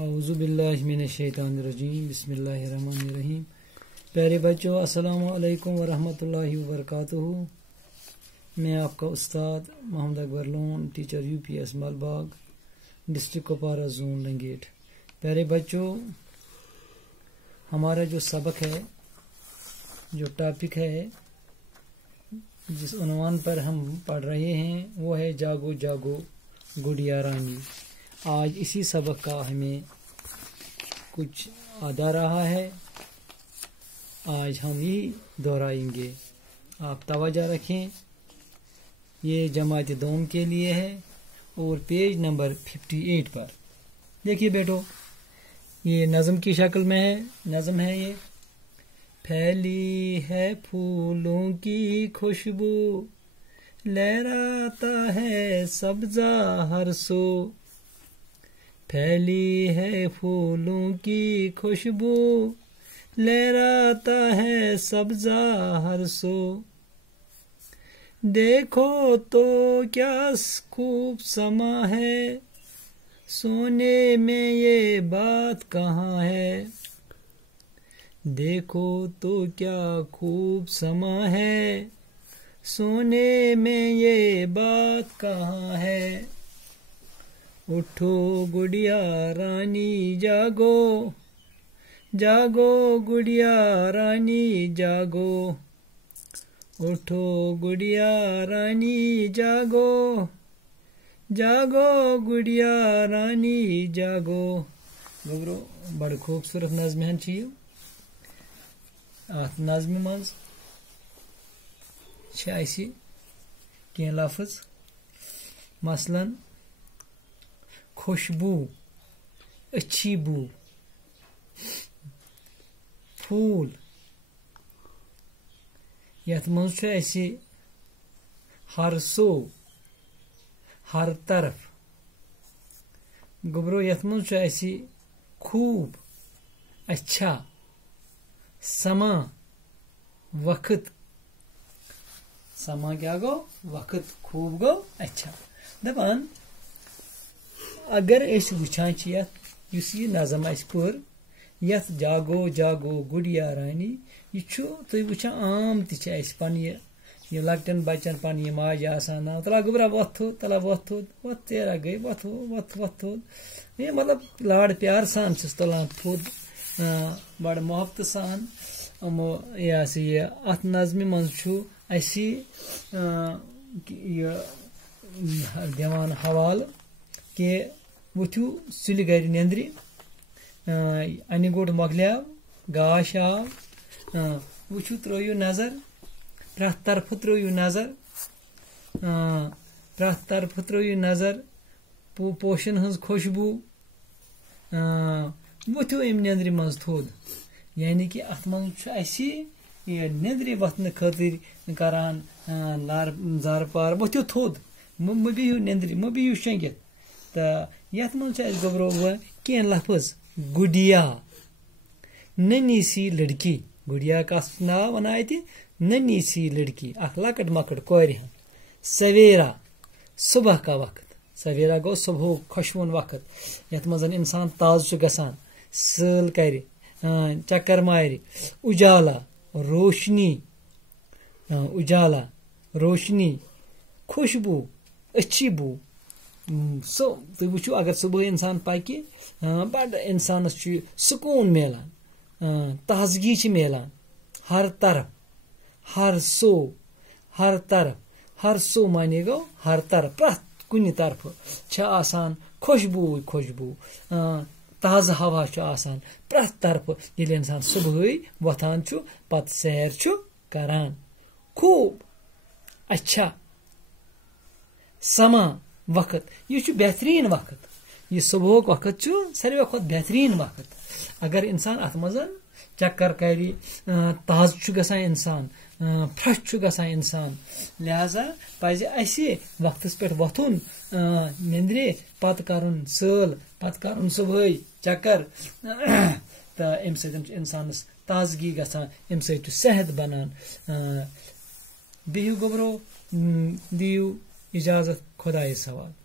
اعوذ باللہ من الشیطان الرجیم بسم اللہ الرحمن الرحیم. پیارے بچوں السلام علیکم ورحمۃ اللہ وبرکاتہ. میں آپ کا استاد محمد اکبر لون ٹیچر UPS مال باغ ڈسٹرکٹ کپوارہ زون لنگیٹ. پیارے بچوں ہمارا جو سبق ہے جو ٹاپک ہے جس عنوان پر ہم پڑھ رہے ہیں وہ ہے جاگو جاگو گڑیا رانی. آج اسی سبق کا ہمیں کچھ آدھا رہا ہے. آج ہم یہ دہرائیں گے. آپ توجہ رکھیں. یہ جماعت دوم کے لیے ہے اور پیج نمبر 58 پر دیکھیے بیٹو. یہ نظم کی شکل میں ہے. نظم ہے یہ. پھیلی ہے پھولوں کی خوشبو لہراتا ہے سبزہ ہر سو. پھیلی ہے پھولوں کی خوشبو لہراتا ہے سبزہ ہر سو. دیکھو تو کیا خوب سما ہے سونے میں یہ بات کہاں ہے. دیکھو تو کیا خوب سما ہے سونے میں یہ بات کہاں ہے. اٹھو گڑیا رانی جاگو جاگو گڑیا رانی جاگو. اٹھو گڑیا رانی جاگو جاگو گڑیا رانی جاگو. گبرو بڑ خوبصورت نظم ہن چھ ات نظم مز اسی کی لفظ مثلا خوشبو اچھی بو پھول یت مز اسی ہر سو ہر طرف. گبرو یت مز اسی خوب اچھا سما وقت. سما کیا گو وقت خوب گو اچھا. دپان اگر اس وچھان یس یہ نظم اس پور یت جاگو جاگو گڑیا رانی یہ تھی وچھان عام تس پن یہ لکٹن بچن پن یہ ماجہ آسان نا تلا گبرا وت تھوت تلا وت تھوت وت تیرا گئی وت وت وت تھوت. یہ مطلب لاڑ پیار سان چھس تلان تھوت بڑ محبت سان. یہ سا یہ ات نظم مز اسی یہ دِوان حوالہ کہ وتھو سُلہِ گرِ نیندرِ انہِ گوٚٹ مۄکلیو گاش آو وٕچھِو ترٲیِو نظر پرٛٮ۪تھ طرفہٕ ترٲیِو نظر پرٛٮ۪تھ طرفہٕ ترٲیِو نظر پوشن ہٕنٛز خوشبوٗ وٕتھِو أمۍ نیندرِ منٛز تھوٚد. یعنی کہ اتھ منٛز چھُ اَسہِ یہِ نیندرِ وۄتھنہٕ خٲطرٕ کران زارٕ پار ؤتھِو تھوٚد مہ بِہِو نیندرِ مہ بِہِو شۄنٛگِتھ. تہٕ یتھ منٛز چھُ اَسہِ گۄبرو کینٛہہ لفظ گُڈیا ننی سی لڑکی. گُڈیا کس ناو ونان اتہِ ننی سی لڑکی اکھ لکٹ مکٹ کورِ ہن. سویرا صبح کا وقت. سویرا گو صبحُک خۄشوُن وقت یتھ منٛز انسان تازٕ چھُ گژھان سٲل کرِ چکر مارِ. اجالا روشنی اجالا روشنی خوشبو اچھی بو. سو تُہۍ وٕچھِو اگر صبح انسان پکہِ بڑٕ انسانس چھُ سکوٗن میلان تازگی چھِ میلان. ہر طرف ہر سو ہر طرف ہر سو معنی گوٚو ہر طرف پرٛٮ۪تھ کُنہِ طرفہٕ چھِ آسان خوشبوٗ خوشبوٗ تازٕ ہوا چھُ آسان پرٛٮ۪تھ طرفہٕ ییٚلہِ انسان صبحٲے وۄتھان چھُ پتہٕ سیر چھُ کران. خوب اچھا سما وقت یہ چھُ بہترین وقت. یہ صبحُک وقت چھُ ساروی کھۄتہٕ بہترین وقت. اگر انسان اتھ منٛز چکر کرِ تازٕ چھُ گژھان انسان فرٛٮ۪ش چھُ گژھان انسان. لہذا پزِ اسہِ وقتس پٮ۪ٹھ وۄتھُن نیندرِ پتہٕ کرُن سٲل پتہٕ کرُن صبحٲے چکر تہٕ امہِ سۭتۍ چھُ انسانس تازگی گژھان امہِ سۭتۍ چھُ صحت بنان. بِہِو گۄبرو دِیِو اجازت خۄدایس حوالہٕ.